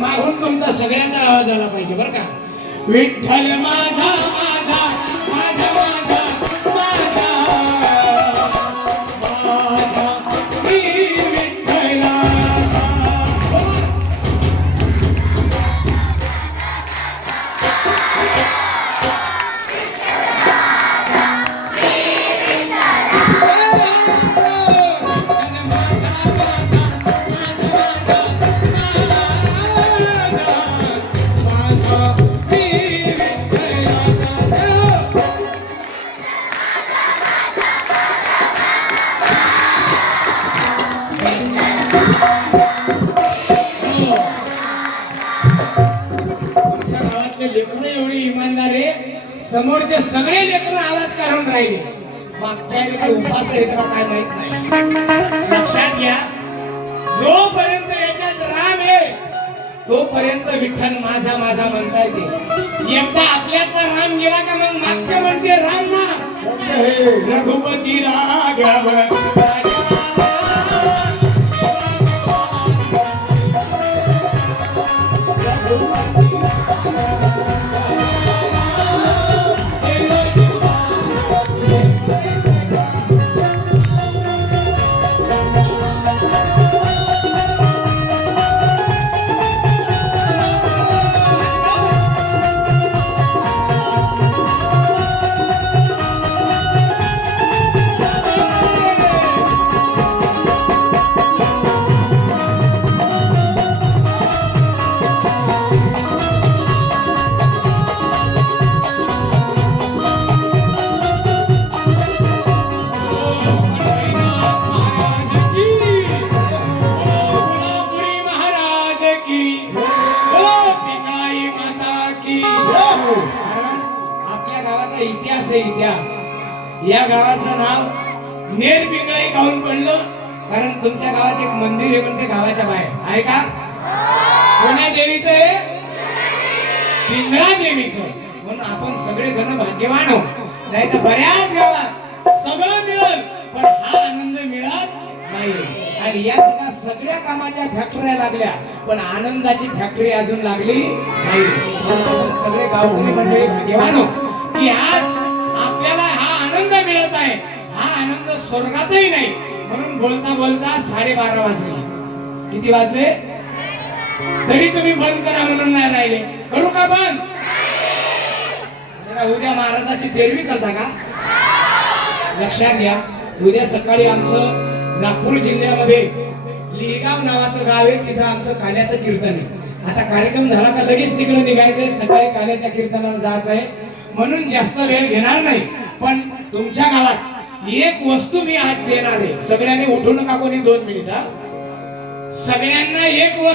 मागून तुमचा सगळ्याचा आवाज आला पाहिजे बरं का? विठ्ठल माझा माझा. गावातले एवढी इमानदार आहे. समोरचे सगळे लेकर आवाज काढून राहिले. मागच्या काही उपास आहेत का काय माहीत नाही. लक्षात घ्या. जोपर्यंत याच्यात राम आहे तोपर्यंत विठ्ठल माझा माझा म्हणता येते एकदा आपल्यातला राम गेला का मग मागच्या म्हणते राम ना. रघुपती राघव इतिहास आहे इतिहास. या गावाचं नाव नेर पिंगळाई काहून पडलं. कारण तुमच्या गावात एक मंदिर आहे पण ते गावाच्या बाहेर. आहे का? कोण्या देवीचं आहे? पिंगळा देवीचं. म्हणून आपण सगळे जण भाग्यवान आहोत. नाही तर बऱ्याच गावात सगळं मिळत पण हा आनंद मिळत नाही. आणि या जगात सगळ्या कामाच्या फॅक्टऱ्या लागल्या पण आनंदाची फॅक्टरी अजून लागली नाही. सगळे गावकरी मंडळी भाग्यवान हो की आज आहे. हा आनंद स्वर्गातही नाही. म्हणून बोलता बोलता साडेबारा वाजले. किती वाजले? तरी तुम्ही बंद करा म्हणून नाही राहिले. करू का बंद? उद्या महाराजाची देरवी करता का? लक्षात घ्या. उद्या सकाळी आमचं नागपूर जिल्ह्यामध्ये लिगाव नावाचं गाव आहे. तिथं आमचं काल्याचं कीर्तन आहे. आता कार्यक्रम झाला का लगेच तिकडे निघायचंय. सकाळी काल्याच्या कीर्तनाला जायचं आहे म्हणून जास्त वेळ घेणार नाही. पण तुमच्या गावात एक वस्तू मी आज देणार आहे. सगळ्यांनी उठू नका कोणी दोन मिनिट. सगळ्यांना एक वस्तू